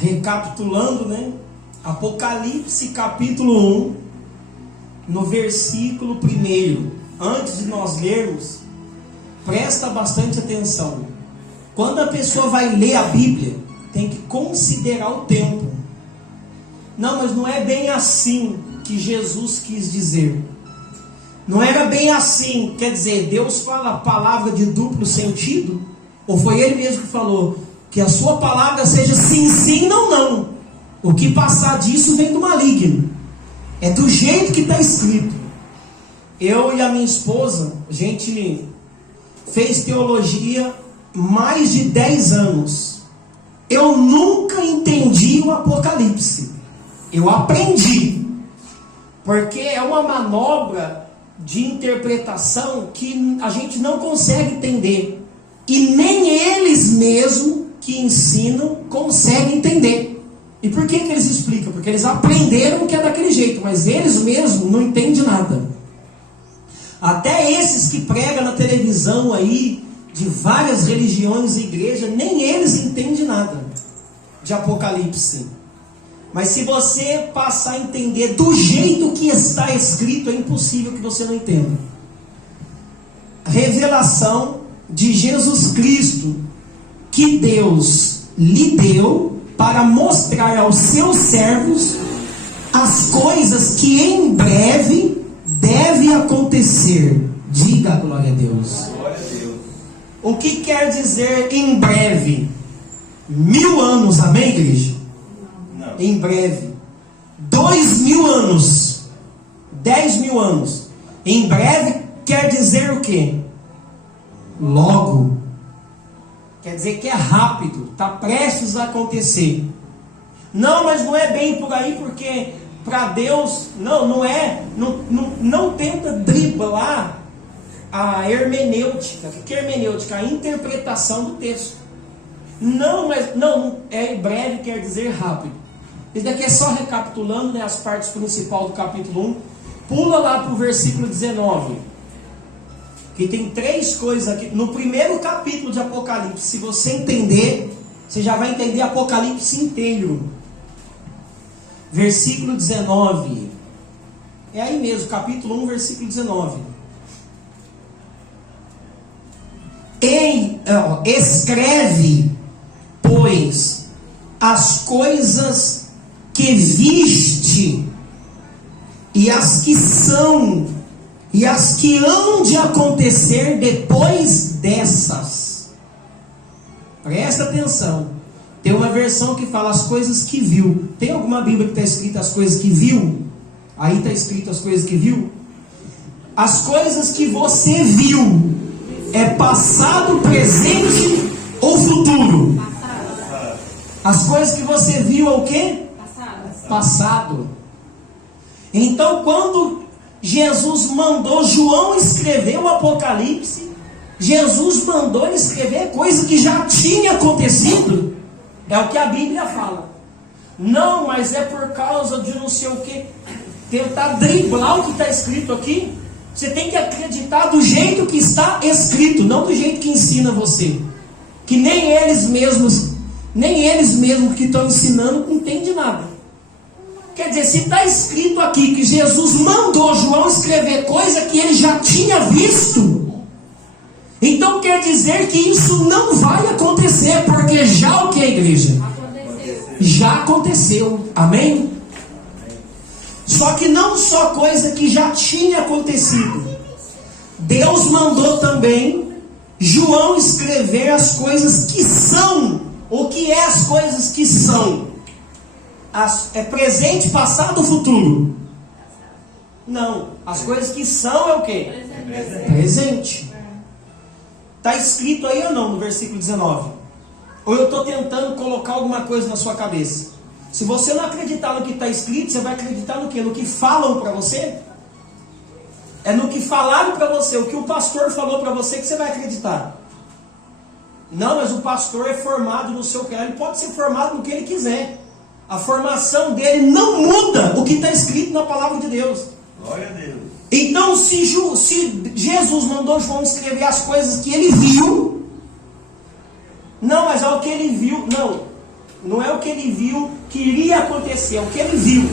Recapitulando, né? Apocalipse capítulo 1, no versículo 1. Antes de nós lermos, presta bastante atenção. Quando a pessoa vai ler a Bíblia, tem que considerar o tempo. Não, mas não é bem assim que Jesus quis dizer. Não era bem assim. Quer dizer, Deus fala a palavra de duplo sentido? Ou foi Ele mesmo que falou que a sua palavra seja sim, sim, não, não? O que passar disso vem do maligno. É do jeito que está escrito. Eu e a minha esposa, a gente fez teologia mais de 10 anos. Eu nunca entendi o Apocalipse. Eu aprendi. Porque é uma manobra de interpretação que a gente não consegue entender. E nem eles mesmos que ensinam conseguem entender. E por que eles explicam? Porque eles aprenderam que é daquele jeito, mas eles mesmos não entendem nada. Até esses que pregam na televisão aí, de várias religiões e igrejas, nem eles entendem nada de Apocalipse. Mas se você passar a entender do jeito que está escrito, é impossível que você não entenda. A revelação de Jesus Cristo, que Deus lhe deu para mostrar aos seus servos as coisas que em breve devem acontecer. Diga glória a Deus. Glória a Deus. O que quer dizer em breve? 1000 anos, amém, igreja? Não. Em breve. 2000 anos. 10.000 anos. Em breve quer dizer o quê? Logo. Quer dizer que é rápido, está prestes a acontecer. Não, mas não é bem por aí, porque para Deus, não tenta driblar a hermenêutica. O que é hermenêutica? A interpretação do texto. Não, mas não, em breve quer dizer rápido. Isso daqui é só recapitulando, né, as partes principais do capítulo 1. Pula lá para o versículo 19. Que tem 3 coisas aqui. No primeiro capítulo de Apocalipse, se você entender, você já vai entender Apocalipse inteiro. Versículo 19. É aí mesmo, capítulo 1, versículo 19. Escreve, pois, as coisas que viste, e as que são, e as que hão de acontecer depois dessas. Presta atenção. Tem uma versão que fala as coisas que viu. Tem alguma Bíblia que está escrita as coisas que viu? Aí está escrito as coisas que viu. As coisas que você viu é passado, presente ou futuro? Passado. As coisas que você viu é o quê? Passado. Então, quando Jesus mandou João escrever o Apocalipse, Jesus mandou ele escrever coisa que já tinha acontecido. É o que a Bíblia fala. Não, mas é por causa de não sei o que. Tentar driblar o que está escrito aqui. Você tem que acreditar do jeito que está escrito, não do jeito que ensina você. Que nem eles mesmos que estão ensinando entendem nada. Quer dizer, se está escrito aqui que Jesus mandou João escrever coisa que ele já tinha visto, então quer dizer que isso não vai acontecer, porque já o que, igreja? Já aconteceu, amém? Só que não só coisa que já tinha acontecido. Deus mandou também João escrever as coisas que são. O que é as coisas que são? É presente, passado ou futuro? Não. As coisas que são é o quê? Presente. Está escrito aí ou não no versículo 19? Ou eu estou tentando colocar alguma coisa na sua cabeça? Se você não acreditar no que está escrito, você vai acreditar no quê? No que falam para você? É no que falaram para você, o que o pastor falou para você que você vai acreditar. Não, mas o pastor é formado no seu criado. Ele pode ser formado no que ele quiser. A formação dele não muda o que está escrito na palavra de Deus. Glória a Deus. Então, se Jesus mandou João escrever as coisas que ele viu, não, mas é o que ele viu, não. Não é o que ele viu que iria acontecer, é o que ele viu.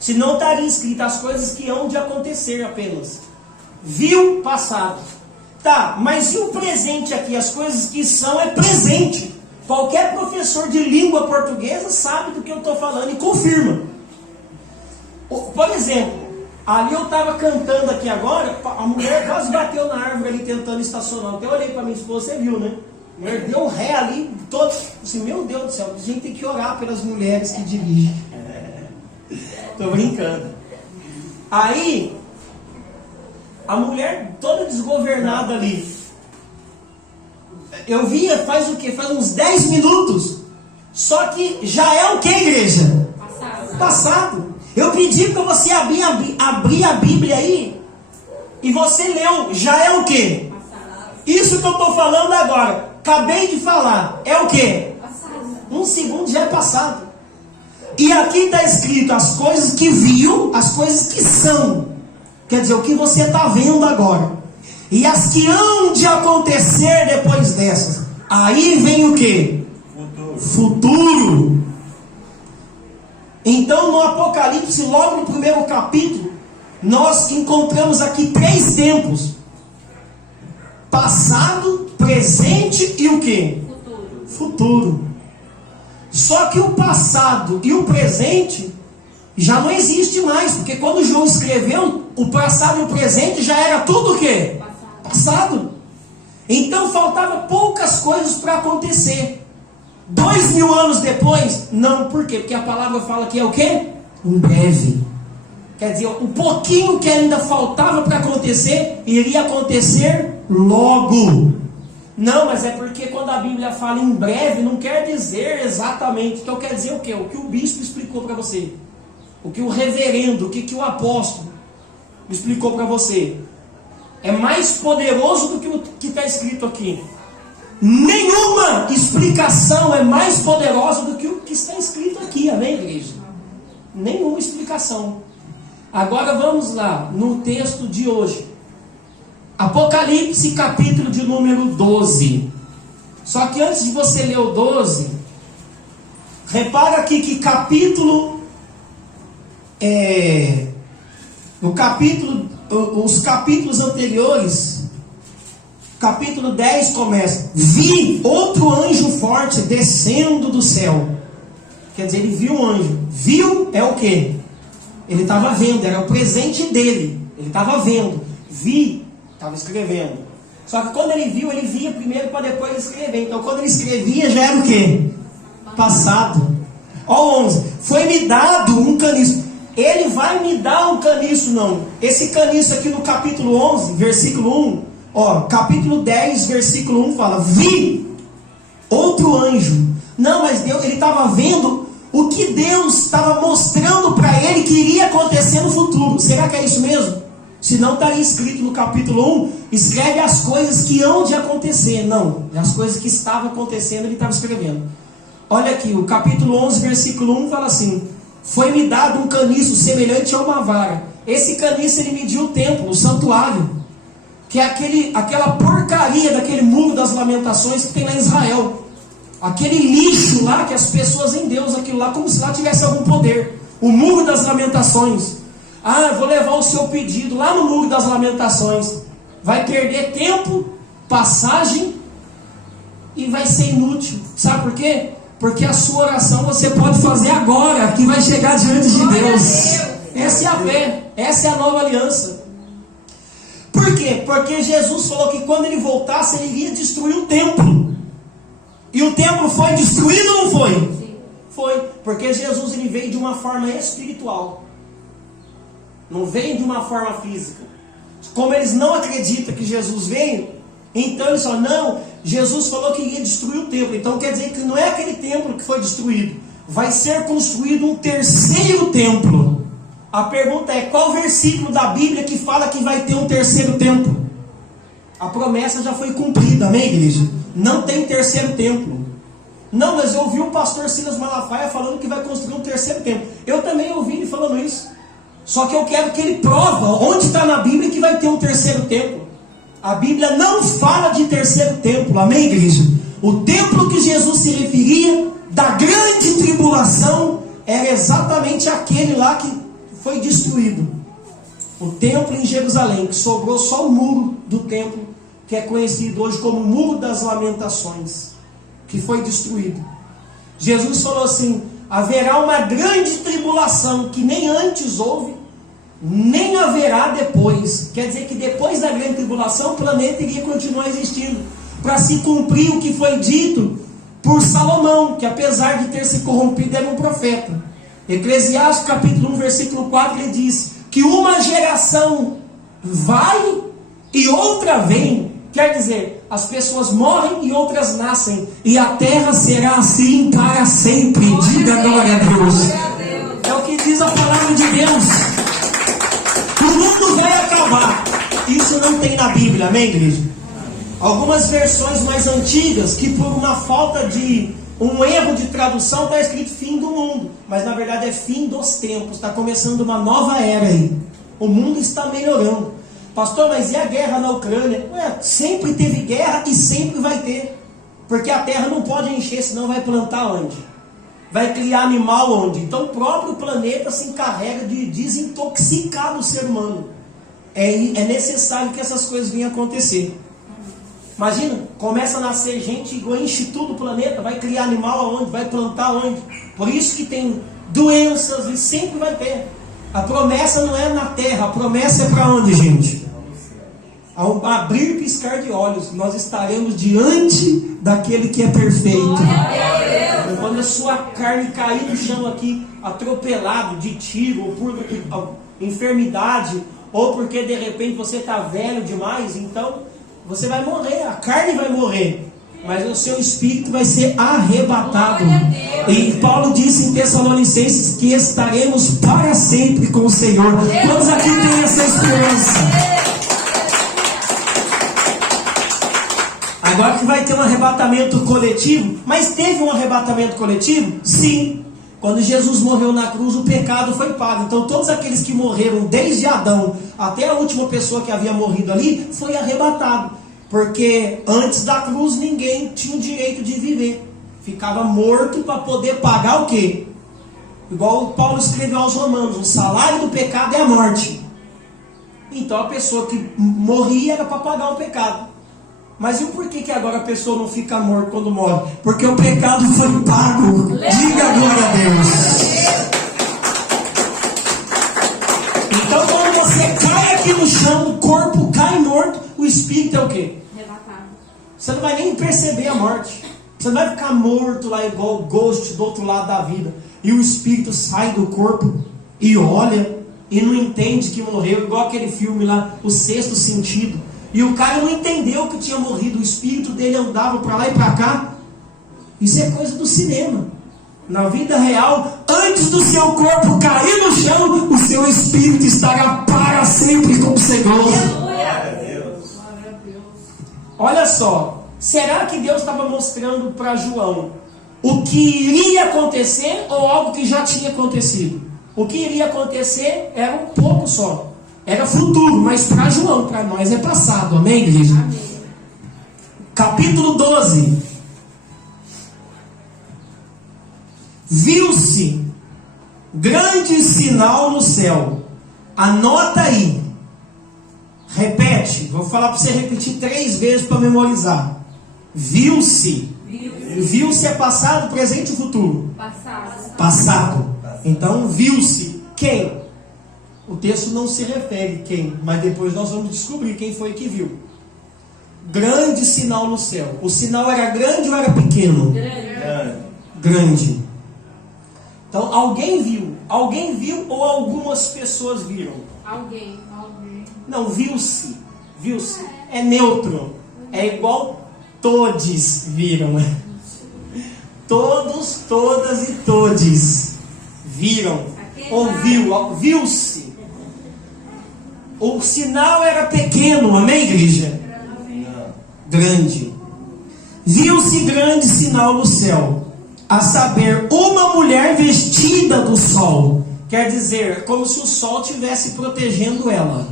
Senão estaria escrito as coisas que hão de acontecer apenas. Viu passado. Tá, mas e o presente aqui? As coisas que são é presente. Qualquer professor de língua portuguesa sabe do que eu estou falando e confirma. Por exemplo, ali eu estava cantando aqui agora, a mulher quase bateu na árvore ali tentando estacionar. Até olhei para minha esposa, você viu, né? A mulher deu um ré ali, todo. Assim, meu Deus do céu, a gente tem que orar pelas mulheres que dirigem. Tô brincando. Aí, a mulher toda desgovernada ali. Eu via faz o quê? Faz uns 10 minutos. Só que já é o que, igreja? Passado. Eu pedi para você abrir a Bíblia aí. E você leu. Já é o que? Isso que eu estou falando agora. Acabei de falar. É o que? Um segundo já é passado. E aqui está escrito as coisas que viu, as coisas que são. Quer dizer, o que você está vendo agora. E as que hão de acontecer depois dessas. Aí vem o que? Futuro. Então no Apocalipse, logo no primeiro capítulo, nós encontramos aqui 3 tempos. Passado, presente e o que? Futuro. Só que o passado e o presente já não existe mais, porque quando João escreveu, o passado e o presente já era tudo o quê? Passado. Então faltava poucas coisas para acontecer. 2000 anos depois? Não, por quê? Porque a palavra fala que é o quê? Em breve. Quer dizer, um pouquinho que ainda faltava para acontecer, iria acontecer logo. Não, mas é porque quando a Bíblia fala em breve, não quer dizer exatamente. Então quer dizer o quê? O que o bispo explicou para você. O que o reverendo, o que o apóstolo explicou para você. É mais poderoso do que o que está escrito aqui. Nenhuma explicação é mais poderosa do que o que está escrito aqui, amém, igreja? Nenhuma explicação. Agora vamos lá, no texto de hoje. Apocalipse, capítulo de número 12. Só que antes de você ler o 12, repara aqui que os capítulos anteriores, capítulo 10 começa: vi outro anjo forte descendo do céu. Quer dizer, ele viu um anjo. Viu é o que? Ele estava vendo, era o presente dele. Ele estava vendo. Vi, estava escrevendo. Só que quando ele viu, ele via primeiro para depois escrever. Então quando ele escrevia já era o que? Passado. Ó, 11. Foi-me dado um caniço. Ele vai me dar um caniço, não. Esse caniço aqui no capítulo 11, versículo 1. Ó, capítulo 10, versículo 1 fala: vi outro anjo. Não, mas Deus, ele estava vendo o que Deus estava mostrando para ele que iria acontecer no futuro. Será que é isso mesmo? Se não estaria escrito no capítulo 1, escreve as coisas que hão de acontecer. Não, as coisas que estavam acontecendo ele estava escrevendo. Olha aqui, o capítulo 11, versículo 1 fala assim: foi-me dado um caniço semelhante a uma vara. Esse caniço ele mediu o templo, o santuário, que é aquela porcaria daquele muro das lamentações que tem lá em Israel. Aquele lixo lá que as pessoas em Deus, aquilo lá, como se lá tivesse algum poder. O muro das lamentações. Ah, vou levar o seu pedido lá no muro das lamentações. Vai perder tempo, passagem e vai ser inútil. Sabe por quê? Porque a sua oração você pode fazer agora, que vai chegar diante de Deus. Essa é a fé, essa é a nova aliança. Por quê? Porque Jesus falou que quando ele voltasse, ele iria destruir o templo. E o templo foi destruído ou não foi? Sim. Foi, porque Jesus ele veio de uma forma espiritual. Não veio de uma forma física. Como eles não acreditam que Jesus veio, então eles falam: não, Jesus falou que iria destruir o templo. Então quer dizer que não é aquele templo que foi destruído. Vai ser construído um terceiro templo. A pergunta é: qual versículo da Bíblia que fala que vai ter um terceiro templo? A promessa já foi cumprida, amém, igreja? Não tem terceiro templo. Não, mas eu ouvi o pastor Silas Malafaia falando que vai construir um terceiro templo. Eu também ouvi ele falando isso. Só que eu quero que ele prova onde está na Bíblia que vai ter um terceiro templo. A Bíblia não fala de terceiro templo, amém, igreja? O templo que Jesus se referia da grande tribulação era exatamente aquele lá que foi destruído. O templo em Jerusalém, que sobrou só o muro do templo, que é conhecido hoje como o Muro das Lamentações, que foi destruído. Jesus falou assim: haverá uma grande tribulação que nem antes houve, nem haverá depois. Quer dizer que depois da grande tribulação o planeta iria continuar existindo, para se cumprir o que foi dito por Salomão, que apesar de ter se corrompido era um profeta. Eclesiastes capítulo 1 versículo 4, ele diz que uma geração vai e outra vem. Quer dizer, as pessoas morrem e outras nascem, e a terra será assim para sempre. Diga glória a Deus. É o que diz a palavra de Deus. O mundo vai acabar. Isso não tem na Bíblia, amém, igreja? Algumas versões mais antigas, que por uma falta de um erro de tradução está escrito fim do mundo, mas na verdade é fim dos tempos. Está começando uma nova era aí. O mundo está melhorando. Pastor, mas e a guerra na Ucrânia? Sempre teve guerra e sempre vai ter, porque a terra não pode encher, senão vai plantar onde? Vai criar animal onde? Então o próprio planeta se encarrega de desintoxicar o ser humano. É necessário que essas coisas venham acontecer. Imagina, começa a nascer gente e enche tudo o planeta, vai criar animal aonde? Vai plantar onde? Por isso que tem doenças e sempre vai ter. A promessa não é na terra, a promessa é para onde, gente? Ao abrir e piscar de olhos, nós estaremos diante daquele que é perfeito. Quando a sua carne cair no chão aqui, atropelado de tiro, ou por enfermidade, ou porque de repente você está velho demais, então você vai morrer, a carne vai morrer, mas o seu espírito vai ser arrebatado. E Paulo disse em Tessalonicenses que estaremos para sempre com o Senhor. Todos aqui têm essa esperança. Agora que vai ter um arrebatamento coletivo, mas teve um arrebatamento coletivo? Sim. Quando Jesus morreu na cruz, o pecado foi pago. Então todos aqueles que morreram desde Adão até a última pessoa que havia morrido ali, foi arrebatado. Porque antes da cruz ninguém tinha o direito de viver. Ficava morto para poder pagar o quê? Igual o Paulo escreveu aos Romanos: o salário do pecado é a morte. Então a pessoa que morria era para pagar o pecado. Mas e o porquê que agora a pessoa não fica morta quando morre? Porque o pecado foi pago. Diga glória a Deus. Então quando você cai aqui no chão, o corpo cai morto, o espírito é o quê? Você não vai nem perceber a morte. Você não vai ficar morto lá igual o ghost do outro lado da vida. E o espírito sai do corpo e olha e não entende que morreu, igual aquele filme lá, O Sexto Sentido. E o cara não entendeu que tinha morrido, o espírito dele andava para lá e para cá. Isso é coisa do cinema. Na vida real, antes do seu corpo cair no chão, o seu espírito estará para sempre com o Senhor. Olha só, será que Deus estava mostrando para João o que iria acontecer ou algo que já tinha acontecido? O que iria acontecer era um pouco só. Era futuro, mas para João, para nós é passado. Amém, igreja? Amém. Capítulo 12. Viu-se grande sinal no céu. Anota aí. Repete. Vou falar para você repetir 3 vezes para memorizar. Viu-se. Viu-se é passado, presente e futuro. Passado. Então, viu-se. Quem? O texto não se refere quem, mas depois nós vamos descobrir quem foi que viu. Grande sinal no céu. O sinal era grande ou era pequeno? Grande. Então alguém viu. Alguém viu ou algumas pessoas viram? Alguém. Não, viu-se. Viu-se. É neutro. É igual todes viram. Todos, todas e todes viram. Ouviu. Viu-se. O sinal era pequeno, amém, igreja? Grande. Viu-se grande sinal no céu, a saber, uma mulher vestida do sol. Quer dizer, como se o sol estivesse protegendo ela,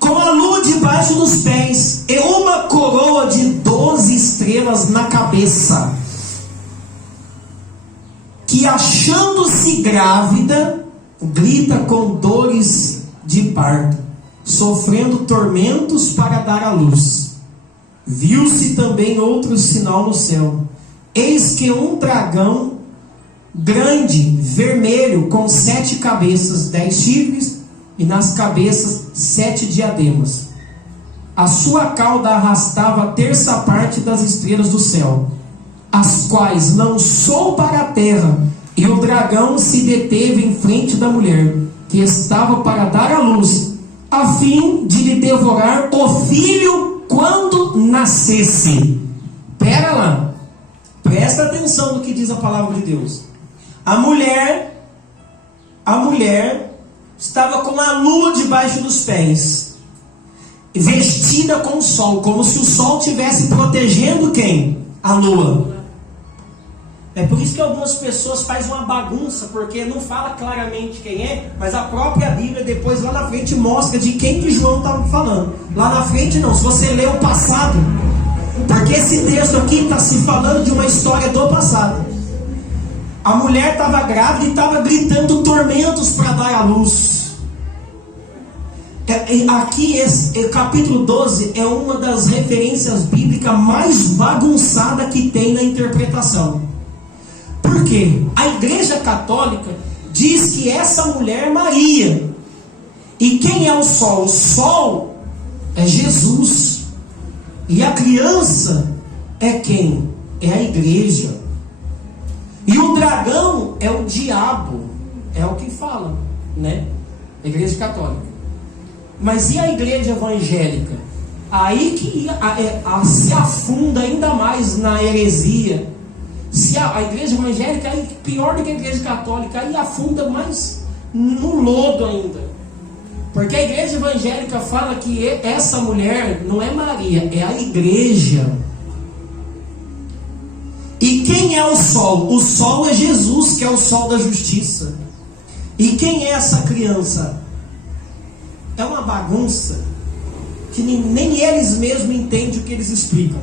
com a lua debaixo dos pés, e uma coroa de 12 estrelas na cabeça. que achando-se grávida, grita com dores de parto, sofrendo tormentos para dar à luz. Viu-se também outro sinal no céu. Eis que um dragão grande, vermelho, com 7 cabeças, 10 chifres, e nas cabeças 7 diademas. A sua cauda arrastava a terça parte das estrelas do céu, as quais lançou para a terra, e o dragão se deteve em frente da mulher, que estava para dar à luz, a fim de lhe devorar o filho quando nascesse. Pera lá, presta atenção no que diz a palavra de Deus. A mulher estava com a lua debaixo dos pés, vestida com o sol, como se o sol estivesse protegendo quem? A lua. É por isso que algumas pessoas fazem uma bagunça, porque não fala claramente quem é, mas a própria Bíblia depois lá na frente mostra de quem que João estava falando. Lá na frente não, se você ler o passado, porque esse texto aqui está se falando de uma história do passado. A mulher estava grávida e estava gritando tormentos para dar à luz. Aqui, capítulo 12 é uma das referências bíblicas mais bagunçadas que tem na interpretação. Por quê? A Igreja Católica diz que essa mulher é Maria. E quem é o sol? O sol é Jesus. E a criança é quem? É a igreja. E o dragão é o diabo. É o que fala, né? A Igreja Católica. Mas e a igreja evangélica? Aí que se afunda ainda mais na heresia. Se a igreja evangélica é pior do que a igreja católica, aí afunda mais no lodo ainda. Porque a igreja evangélica fala que essa mulher não é Maria, é a igreja. E quem é o sol? O sol é Jesus, que é o sol da justiça. E quem é essa criança? É uma bagunça que nem eles mesmos entendem o que eles explicam.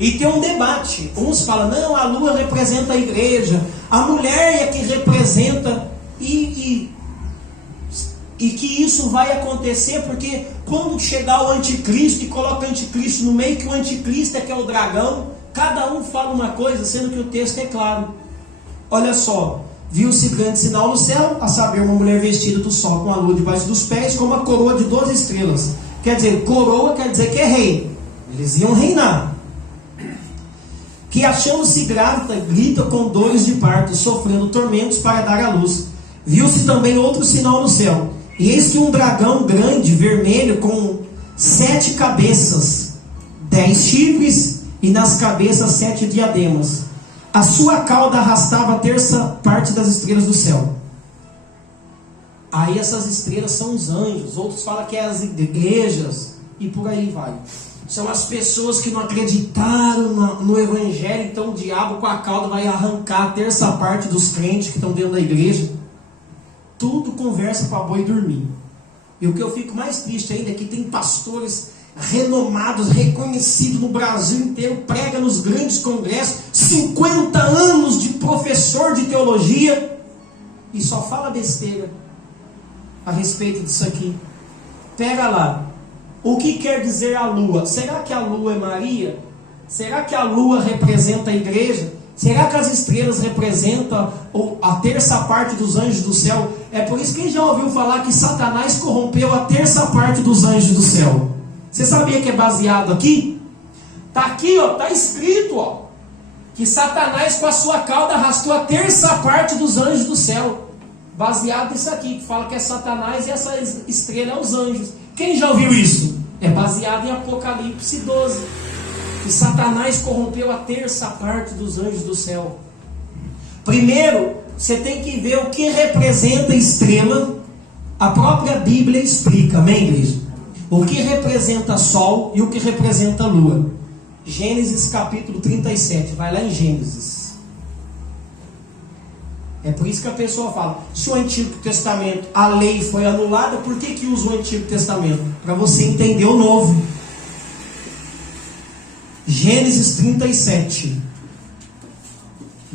E tem um debate. Uns falam, não, a lua representa a igreja, a mulher é que representa, e que isso vai acontecer porque quando chegar o anticristo e coloca o anticristo no meio, que o anticristo é que é o dragão, cada um fala uma coisa, sendo que o texto é claro. Olha só, viu-se grande sinal no céu, a saber, uma mulher vestida do sol com a lua debaixo dos pés, com uma coroa de 12 estrelas. Quer dizer, coroa quer dizer que é rei. Eles iam reinar. Que achando-se grávida, grita com dores de parto, sofrendo tormentos para dar à luz. Viu-se também outro sinal no céu. E eis que um dragão grande, vermelho, com 7 cabeças, 10 chifres, e nas cabeças 7 diademas. A sua cauda arrastava a terça parte das estrelas do céu. Aí essas estrelas são os anjos. Outros falam que é as igrejas. E por aí vai. São as pessoas que não acreditaram no evangelho. Então o diabo com a cauda vai arrancar a terça parte dos crentes que estão dentro da igreja. Tudo conversa para boi dormir. E o que eu fico mais triste ainda é que tem pastores renomados, reconhecidos no Brasil inteiro, prega nos grandes congressos, 50 anos de professor de teologia, e só fala besteira a respeito disso aqui. Pega lá, o que quer dizer a lua? Será que a lua é Maria? Será que a lua representa a igreja? Será que as estrelas representam a terça parte dos anjos do céu? É por isso que quem já ouviu falar que Satanás corrompeu a terça parte dos anjos do céu? Você sabia que é baseado aqui? Está aqui, ó, está escrito, ó, que Satanás com a sua cauda arrastou a terça parte dos anjos do céu. Baseado nisso aqui, que fala que é Satanás e essa estrela é os anjos. Quem já ouviu isso? É baseado em Apocalipse 12. Que Satanás corrompeu a terça parte dos anjos do céu. Primeiro, você tem que ver o que representa a estrela. A própria Bíblia explica, amém, igreja? O que representa sol e o que representa lua. Gênesis capítulo 37, vai lá em Gênesis. É por isso que a pessoa fala, se o Antigo Testamento, a lei foi anulada, por que usa o Antigo Testamento? Para você entender o Novo. Gênesis 37,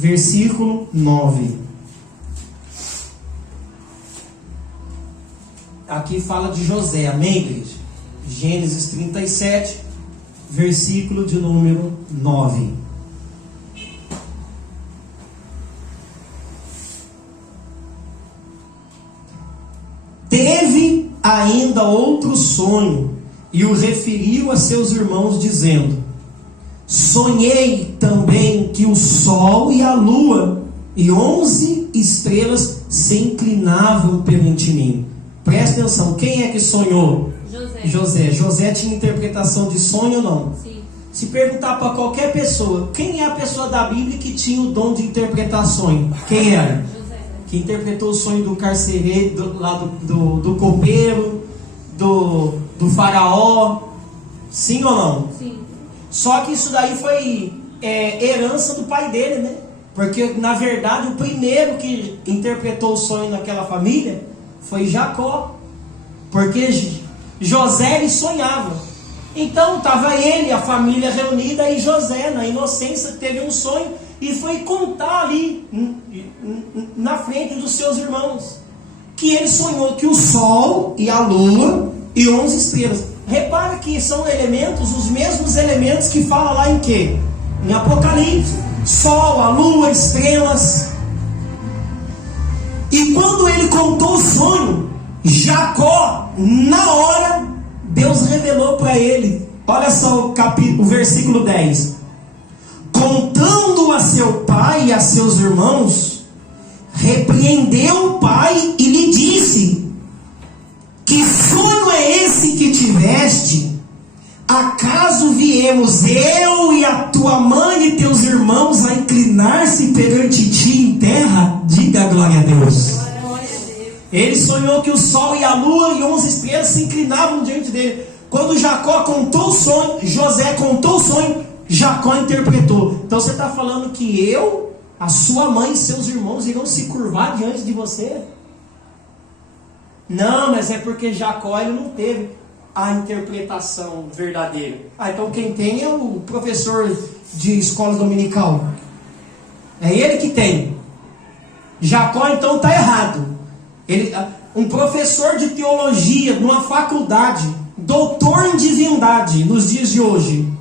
versículo 9. Aqui fala de José, amém, igreja? Gênesis 37, versículo de número 9. Teve ainda outro sonho e o referiu a seus irmãos, dizendo: sonhei também que o sol e a lua e 11 estrelas se inclinavam perante mim. Presta atenção, quem é que sonhou? José. José tinha interpretação de sonho ou não? Sim. Se perguntar para qualquer pessoa, quem é a pessoa da Bíblia que tinha o dom de interpretar sonho? Quem era? José. Que interpretou o sonho do carcereiro, do copeiro, do faraó. Sim ou não? Sim. Só que isso daí foi herança do pai dele, né? Porque na verdade o primeiro que interpretou o sonho naquela família foi Jacó. Porque José ele sonhava. Então estava ele, a família reunida, e José, na inocência, teve um sonho e foi contar ali na frente dos seus irmãos que ele sonhou que o sol e a lua e 11 estrelas. Repara que são elementos, os mesmos elementos que fala lá em quê? Em Apocalipse. Sol, a lua, estrelas. E quando ele contou o sonho, Jacó, na hora, Deus revelou para ele. Olha só o versículo 10. Contando a seu pai e a seus irmãos, repreendeu o pai e lhe disse: que sonho é esse que tiveste? Acaso viemos eu e a tua mãe e teus irmãos a inclinar-se perante ti em terra? Diga glória a Deus. Ele sonhou que o sol e a lua e 11 estrelas se inclinavam diante dele. Quando Jacó contou o sonho, José contou o sonho, Jacó interpretou. Então você está falando que eu, a sua mãe e seus irmãos irão se curvar diante de você? Não, mas é porque Jacó ele não teve a interpretação verdadeira. Então quem tem é o professor de escola dominical. É ele que tem. Jacó então está errado. Um professor de teologia numa faculdade, doutor em divindade nos dias de hoje,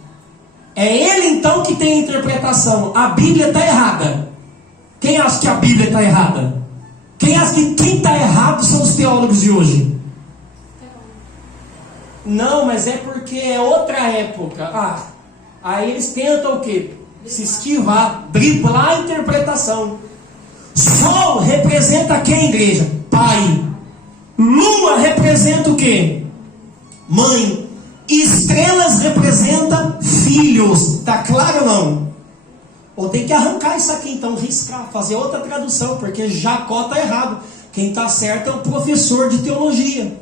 é ele então que tem a interpretação. A Bíblia está errada. Quem acha que a Bíblia está errada? Quem acha que quem está errado são os teólogos de hoje? Não, mas é porque é outra época. Aí eles tentam o quê? Se esquivar, driblar a interpretação. Sol representa quem, igreja? Pai. Lua representa o quê? Mãe. Estrelas representa filhos. Tá claro ou não? Ou tem que arrancar isso aqui então, riscar, fazer outra tradução, porque Jacó está errado. Quem está certo é o professor de teologia,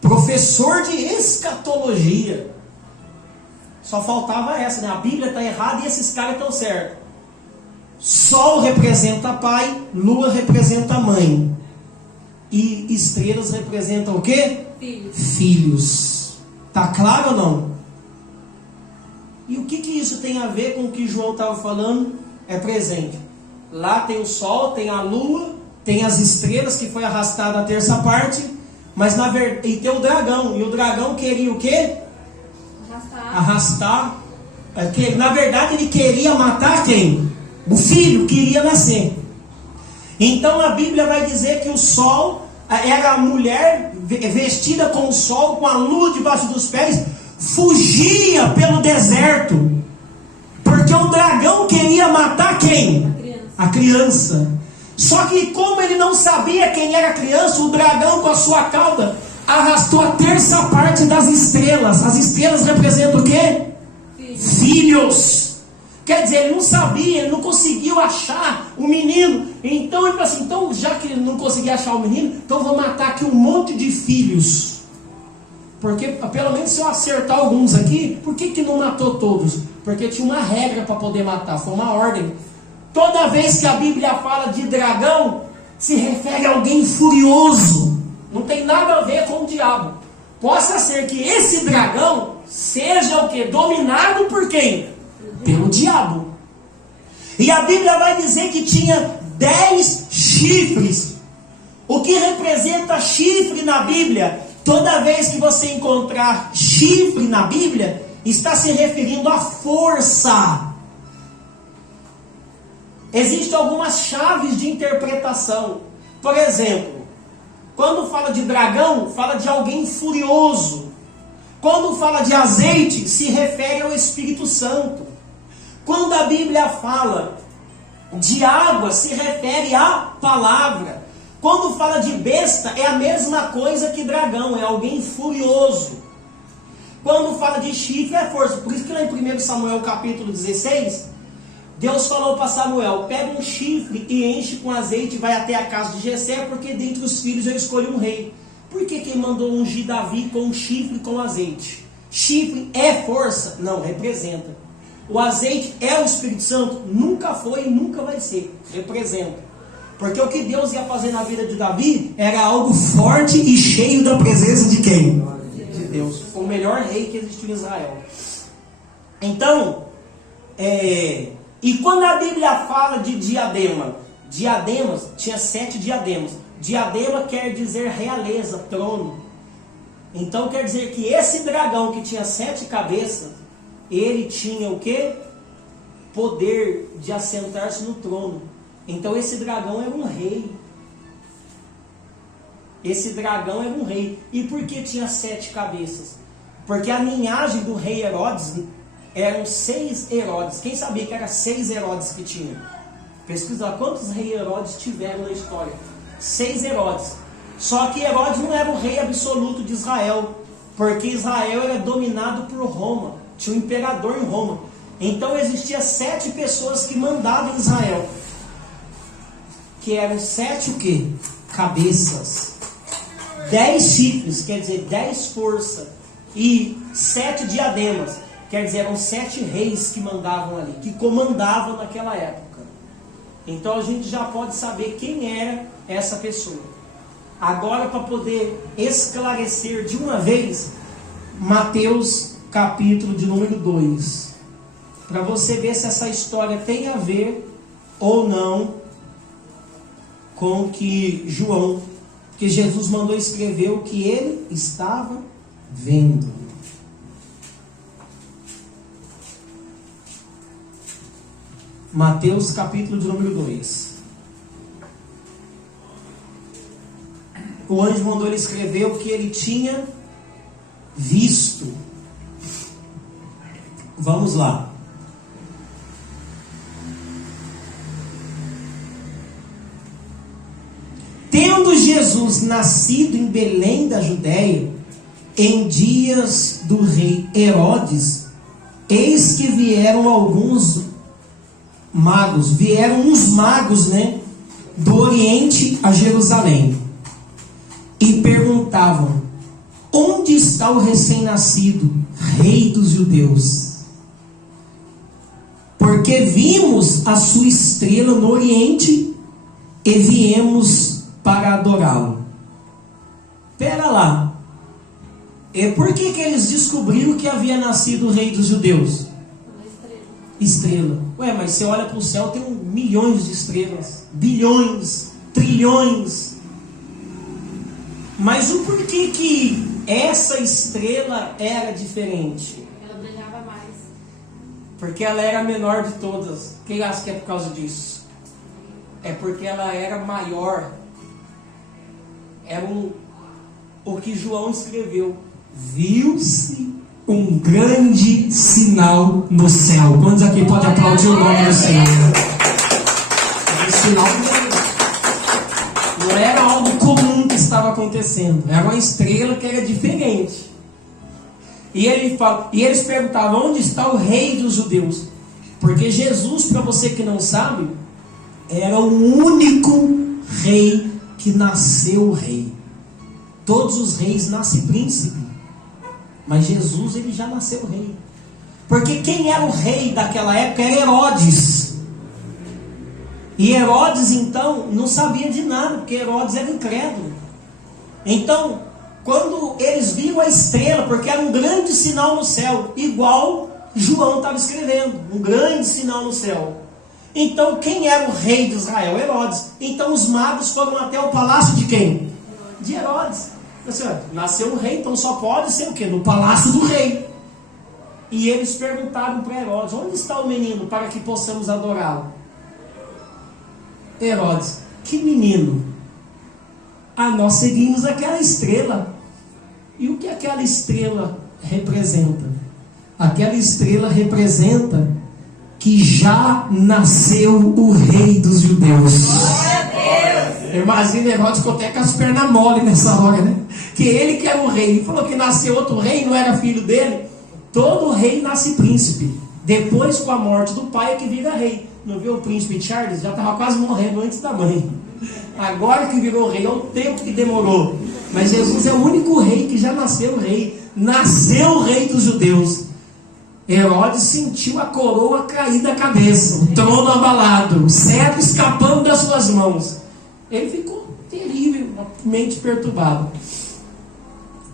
professor de escatologia. Só faltava essa, né? A Bíblia está errada e esses caras estão certos. Sol representa pai, lua representa mãe, e estrelas representam o quê? Filhos. Tá claro ou não? E o que isso tem a ver com o que João estava falando? É presente. Lá tem o sol, tem a lua, tem as estrelas que foi arrastada a terça parte, mas na verdade, e tem o dragão. E o dragão queria o quê? Arrastar. Na verdade ele queria matar quem? O filho que iria nascer. Então a Bíblia vai dizer que o sol era a mulher vestida com o sol, com a lua debaixo dos pés, fugia pelo deserto, porque o dragão queria matar quem? A criança. Só que como ele não sabia quem era a criança, o dragão com a sua cauda arrastou a terça parte das estrelas. As estrelas representam o quê? Filhos. Quer dizer, ele não sabia, ele não conseguiu achar o menino. Então ele falou assim, então já que ele não conseguia achar o menino, então vou matar aqui um monte de filhos. Porque, pelo menos se eu acertar alguns aqui, por que não matou todos? Porque tinha uma regra para poder matar, foi uma ordem. Toda vez que a Bíblia fala de dragão, se refere a alguém furioso. Não tem nada a ver com o diabo. Possa ser que esse dragão seja o quê? Dominado por quem? Pelo diabo. E a Bíblia vai dizer que tinha 10 chifres. O que representa chifre na Bíblia? Toda vez que você encontrar chifre na Bíblia, está se referindo à força. Existem algumas chaves de interpretação. Por exemplo, quando fala de dragão, fala de alguém furioso. Quando fala de azeite, se refere ao Espírito Santo. Quando a Bíblia fala de água, se refere à palavra. Quando fala de besta, é a mesma coisa que dragão, é alguém furioso. Quando fala de chifre, é força. Por isso que lá em 1 Samuel capítulo 16, Deus falou para Samuel: pega um chifre e enche com azeite e vai até a casa de Jessé, porque dentre os filhos eu escolhi um rei. Por que quem mandou ungir Davi com um chifre e com azeite? Chifre é força? Não, representa. O azeite é o Espírito Santo? Nunca foi e nunca vai ser. Representa. Porque o que Deus ia fazer na vida de Davi era algo forte e cheio da presença de quem? De Deus. O melhor rei que existiu em Israel. Então, e quando a Bíblia fala de diadema, diademas, tinha 7 diademas. Diadema quer dizer realeza, trono. Então quer dizer que esse dragão que tinha 7 cabeças, ele tinha o quê? Poder de assentar-se no trono. Então esse dragão era um rei. Esse dragão era um rei. E por que tinha 7 cabeças? Porque a linhagem do rei Herodes eram 6 Herodes. Quem sabia que eram 6 Herodes que tinham? Pesquisar quantos reis Herodes tiveram na história. 6 Herodes. Só que Herodes não era o rei absoluto de Israel, porque Israel era dominado por Roma. Tinha um imperador em Roma. Então existia 7 pessoas que mandavam em Israel, que eram 7 o quê? Cabeças. 10 chifres, quer dizer 10 forças. E 7 diademas, quer dizer eram 7 reis que mandavam ali, que comandavam naquela época. Então a gente já pode saber quem era essa pessoa. Agora, para poder esclarecer de uma vez, Mateus capítulo de número 2. Para você ver se essa história tem a ver ou não com o que João, que Jesus mandou escrever o que ele estava vendo. Mateus capítulo de número 2. O anjo mandou ele escrever o que ele tinha visto. Vamos lá. Tendo Jesus nascido em Belém da Judéia, em dias do rei Herodes, eis que vieram uns magos, do Oriente a Jerusalém, e perguntavam: onde está o recém-nascido, rei dos judeus? Porque vimos a sua estrela no Oriente e viemos para adorá-lo. Pera lá. E por que eles descobriram que havia nascido o rei dos judeus? Estrela. Ué, mas você olha para o céu, tem milhões de estrelas, bilhões, trilhões. Mas o porquê que essa estrela era diferente? Ela brilhava mais. Porque ela era a menor de todas. Quem acha que é por causa disso? É porque ela era maior. Era o que João escreveu. Viu-se um grande sinal no céu. Quantos aqui podem aplaudir o nome do Senhor? Era um sinal não era algo comum que estava acontecendo. Era uma estrela que era diferente. E eles perguntavam: onde está o rei dos judeus? Porque Jesus, para você que não sabe, era o único rei que nasceu rei. Todos os reis nascem príncipe, mas Jesus, ele já nasceu rei. Porque quem era o rei daquela época era Herodes. E Herodes então não sabia de nada, porque Herodes era incrédulo. Então, quando eles viram a estrela, porque era um grande sinal no céu, igual João estava escrevendo, um grande sinal no céu. Então quem era o rei de Israel? Herodes. Então os magos foram até o palácio de quem? De Herodes. Nasceu um rei, então só pode ser o quê? No palácio do rei. E eles perguntaram para Herodes: onde está o menino para que possamos adorá-lo? Herodes: que menino? Nós seguimos aquela estrela. E o que aquela estrela representa? Aquela estrela representa que já nasceu o rei dos judeus. Imagina Herodes ficou até com as pernas mole nessa hora, né? Que ele que era o rei. Ele falou que nasceu outro rei, não era filho dele. Todo rei nasce príncipe. Depois, com a morte do pai, é que vira rei. Não viu o príncipe Charles? Já estava quase morrendo antes da mãe. Agora que virou rei, é o tempo que demorou. Mas Jesus é o único rei que já nasceu rei. Nasceu o rei dos judeus. Herodes sentiu a coroa cair da cabeça, o trono abalado, o cetro escapando das suas mãos. Ele ficou terrivelmente perturbado.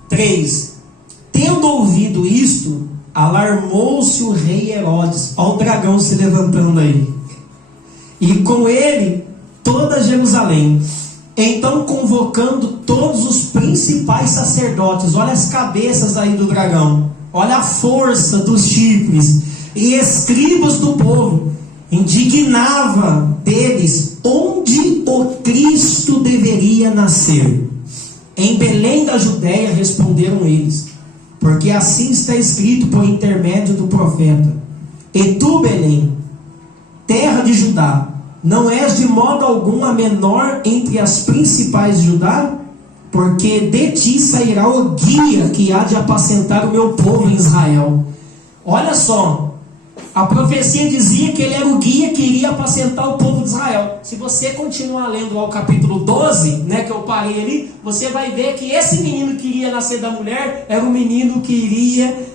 3. Tendo ouvido isto, alarmou-se o rei Herodes. Olha o dragão se levantando aí. E com ele toda Jerusalém. Então, convocando todos os principais sacerdotes, olha as cabeças aí do dragão, olha a força dos chifres, e escribas do povo, indignava deles onde o Cristo deveria nascer. Em Belém da Judéia, responderam eles, porque assim está escrito por intermédio do profeta: e tu, Belém, terra de Judá, não és de modo algum a menor entre as principais de Judá, porque de ti sairá o guia que há de apacentar o meu povo em Israel. Olha só, a profecia dizia que ele era o guia que iria apacentar o povo de Israel. Se você continuar lendo ao capítulo 12, né, que eu parei ali, você vai ver que esse menino que iria nascer da mulher era o menino que iria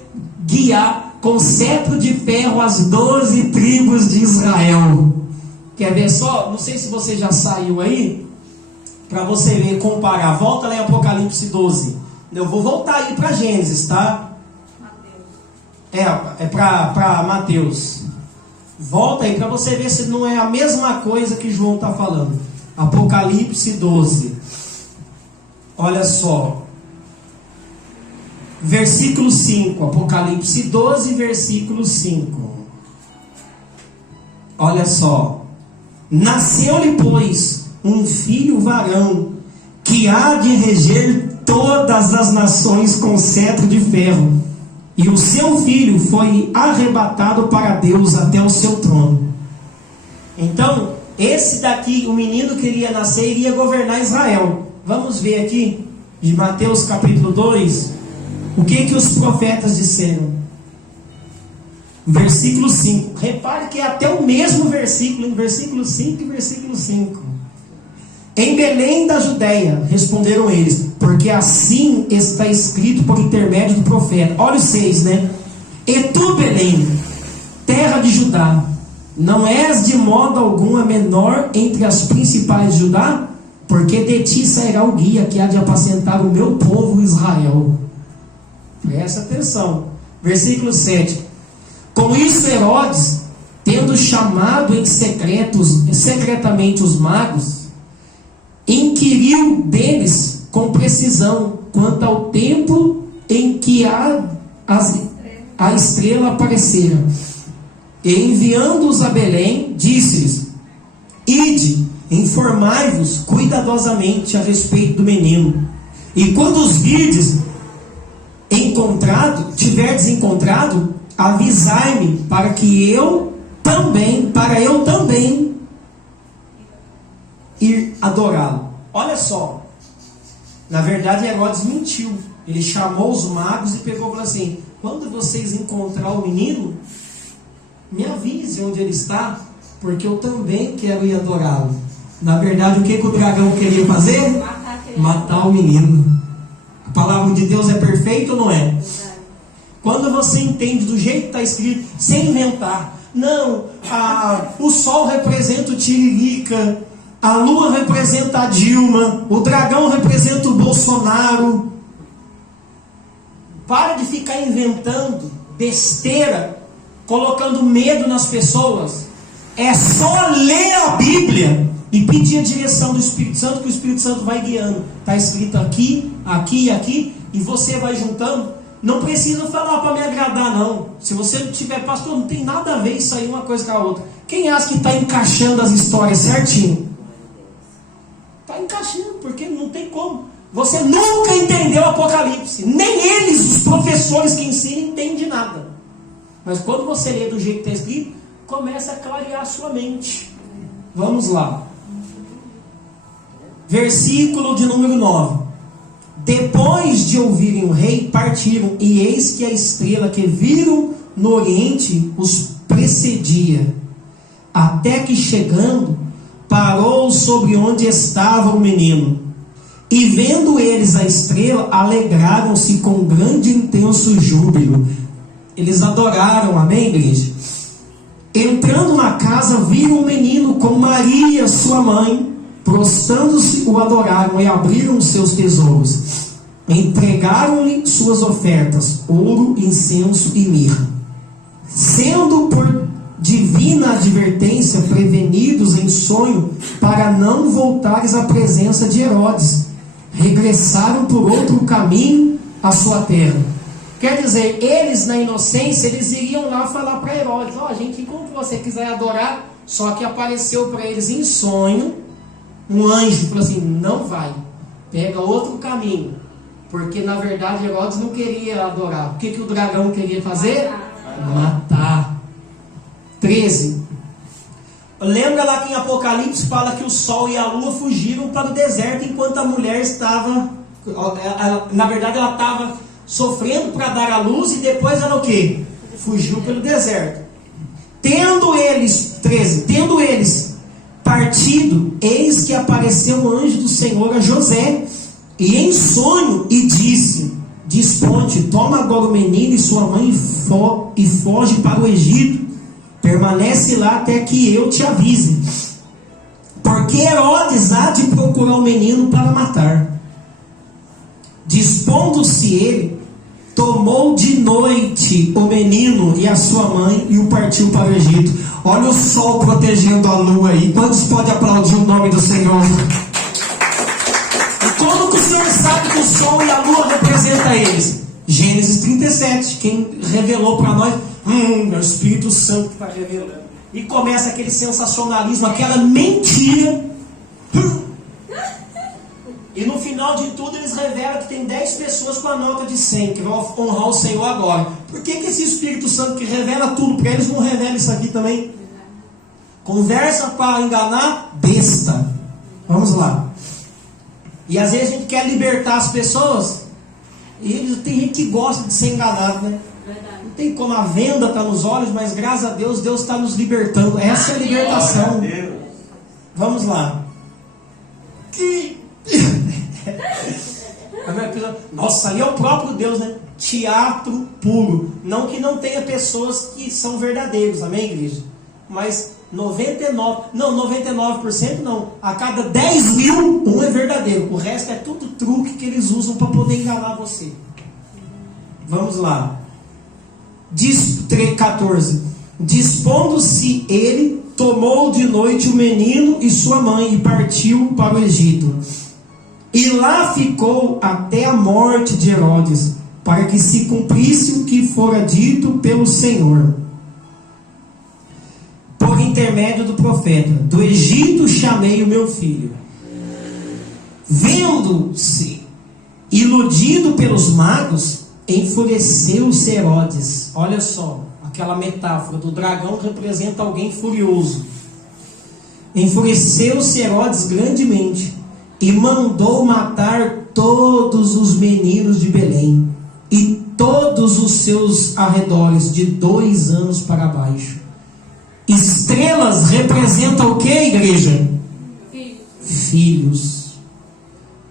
guiar com cetro de ferro as 12 tribos de Israel. Quer ver só? Não sei se você já saiu aí, para você ver, comparar. Volta lá em Apocalipse 12. Eu vou voltar aí para Gênesis, tá? É para Mateus. Volta aí para você ver se não é a mesma coisa que João está falando. Apocalipse 12. Olha só. Versículo 5. Apocalipse 12, versículo 5. Olha só. Nasceu-lhe, pois, um filho varão, que há de reger todas as nações com cetro de ferro. E o seu filho foi arrebatado para Deus até o seu trono. Então, esse daqui, o menino que iria nascer, iria governar Israel. Vamos ver aqui, de Mateus capítulo 2, o que os profetas disseram. Versículo 5. Repare que é até o mesmo versículo, em versículo 5 e versículo 5. Em Belém da Judéia, responderam eles, porque assim está escrito por intermédio do profeta. Olha o 6, né? E tu, Belém, terra de Judá, não és de modo algum a menor entre as principais de Judá, porque de ti sairá o guia que há de apacentar o meu povo Israel. Presta atenção. Versículo 7. Com isso Herodes, tendo chamado em secretamente os magos, inquiriu deles com precisão quanto ao tempo em que a estrela aparecera. E enviando-os a Belém, disse-lhes: ide, informai-vos cuidadosamente a respeito do menino. E quando os tiverdes encontrado, avisai-me para eu também ir adorá-lo. Olha só, na verdade Herodes mentiu. Ele chamou os magos e pegou e falou assim: quando vocês encontrar o menino, me avise onde ele está, porque eu também quero ir adorá-lo. Na verdade, o que o dragão queria fazer? Matar o menino. A palavra de Deus é perfeita ou não é? Quando você entende do jeito que está escrito, sem inventar. Não, o sol representa o Tiririca, a lua representa a Dilma, o dragão representa o Bolsonaro. Para de ficar inventando besteira, colocando medo nas pessoas. É só ler a Bíblia e pedir a direção do Espírito Santo, que o Espírito Santo vai guiando. Está escrito aqui, aqui e aqui, e você vai juntando. Não precisa falar para me agradar, não. Se você não tiver, pastor, não tem nada a ver isso aí uma coisa com a outra. Quem acha que está encaixando as histórias certinho? Está encaixando, porque não tem como. Você nunca entendeu o Apocalipse. Nem eles, os professores que ensinam, entendem nada. Mas quando você lê do jeito que está escrito, começa a clarear a sua mente. Vamos lá. Versículo de número 9. Depois de ouvirem o rei, partiram, e eis que a estrela que viram no oriente os precedia, até que chegando, parou sobre onde estava o menino. E vendo eles a estrela, alegraram-se com grande e intenso júbilo. Eles adoraram, amém, igreja? Entrando na casa, viram o menino com Maria, sua mãe. Prostrando-se, o adoraram e abriram seus tesouros. Entregaram-lhe suas ofertas, ouro, incenso e mirra. Sendo por divina advertência prevenidos em sonho, para não voltares à presença de Herodes, regressaram por outro caminho à sua terra. Quer dizer, eles na inocência, eles iriam lá falar para Herodes: ó, a gente encontrou, você quiser adorar. Só que apareceu para eles em sonho um anjo, falou assim: não vai, pega outro caminho. Porque na verdade Herodes não queria adorar. O que o dragão queria fazer? Matar. 13. Lembra lá que em Apocalipse fala que o sol e a lua fugiram para o deserto, enquanto a mulher estava, na verdade ela estava sofrendo para dar a luz, e depois ela o quê? Fugiu pelo deserto. Tendo eles, 13, tendo eles partido, eis que apareceu o anjo do Senhor a José, e em sonho, e disse: desponte, toma agora o menino e sua mãe e foge para o Egito, permanece lá até que eu te avise, porque Herodes há de procurar o menino para matar. Dispondo-se ele, tomou de noite o menino e a sua mãe e o partiu para o Egito. Olha o sol protegendo a lua aí. Quantos podem aplaudir o nome do Senhor? E como que o Senhor sabe que o sol e a lua representam eles? Gênesis 37. Quem revelou para nós? É o Espírito Santo que está revelando. E começa aquele sensacionalismo, aquela mentira. E no final de tudo eles revelam que tem 10 pessoas com a nota de 100 que vão honrar o Senhor agora. Por que esse Espírito Santo que revela tudo para eles não revela isso aqui também? Conversa para enganar, besta. Vamos lá. E às vezes a gente quer libertar as pessoas, e tem gente que gosta de ser enganado, né? Não tem como, a venda está nos olhos, mas graças a Deus, Deus está nos libertando. Essa é a libertação. Vamos lá. Nossa, ali é o próprio Deus, né? Teatro puro. Não que não tenha pessoas que são verdadeiros, amém, igreja? Mas 99% não. A cada 10 mil, um é verdadeiro. O resto é tudo truque que eles usam para poder enganar você. Vamos lá. 14. Dispondo-se ele, tomou de noite o menino e sua mãe e partiu para o Egito. E lá ficou até a morte de Herodes, para que se cumprisse o que fora dito pelo Senhor, por intermédio do profeta: do Egito chamei o meu filho. Vendo-se iludido pelos magos, enfureceu-se Herodes. Olha só, aquela metáfora do dragão representa alguém furioso. Enfureceu-se Herodes grandemente, e mandou matar todos os meninos de Belém, e todos os seus arredores, de 2 anos para baixo. Estrelas representam o que, igreja? Filhos.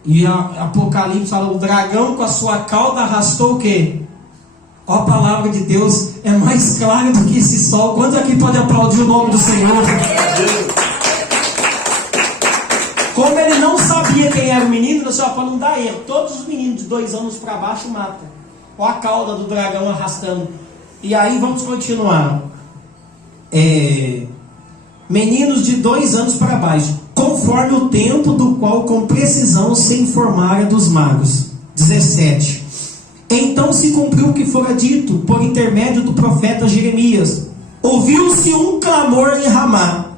E Apocalipse fala: o dragão com a sua cauda arrastou o que? Ó, a palavra de Deus é mais clara do que esse sol. Quantos aqui pode aplaudir o nome do Senhor? Como ele não sabia quem era o menino, ele disse: para não dar erro, todos os meninos de 2 anos para baixo mata. Olha a cauda do dragão arrastando. E aí vamos continuar. meninos de 2 anos para baixo, conforme o tempo do qual com precisão se informara dos magos. 17. Então se cumpriu o que fora dito por intermédio do profeta Jeremias. Ouviu-se um clamor em Ramá,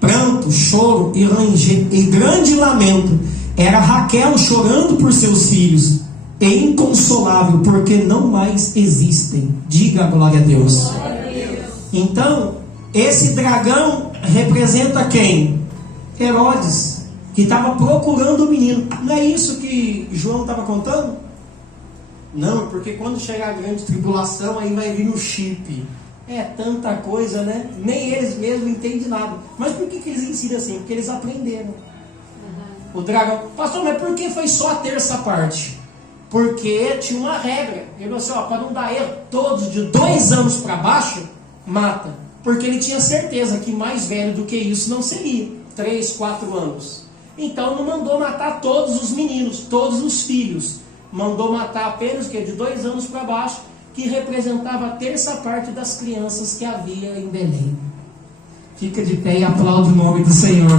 pranto, choro e grande lamento. Era Raquel chorando por seus filhos, e inconsolável, porque não mais existem. Diga glória a Deus. Então, esse dragão representa quem? Herodes, que estava procurando o menino. Não é isso que João estava contando? Não, porque quando chegar a grande tribulação, aí vai vir o chip. É tanta coisa, né? Nem eles mesmos entendem nada. Mas por que eles ensinam assim? Porque eles aprenderam. O dragão, pastor, mas por que foi só a terça parte? Porque tinha uma regra. Ele falou assim, para não dar erro, todos de 2 anos para baixo, mata. Porque ele tinha certeza que mais velho do que isso não seria. 3, 4 anos. Então não mandou matar todos os meninos, todos os filhos. Mandou matar apenas que de 2 anos para baixo, que representava a terça parte das crianças que havia em Belém. Fica de pé e aplaude o nome do Senhor.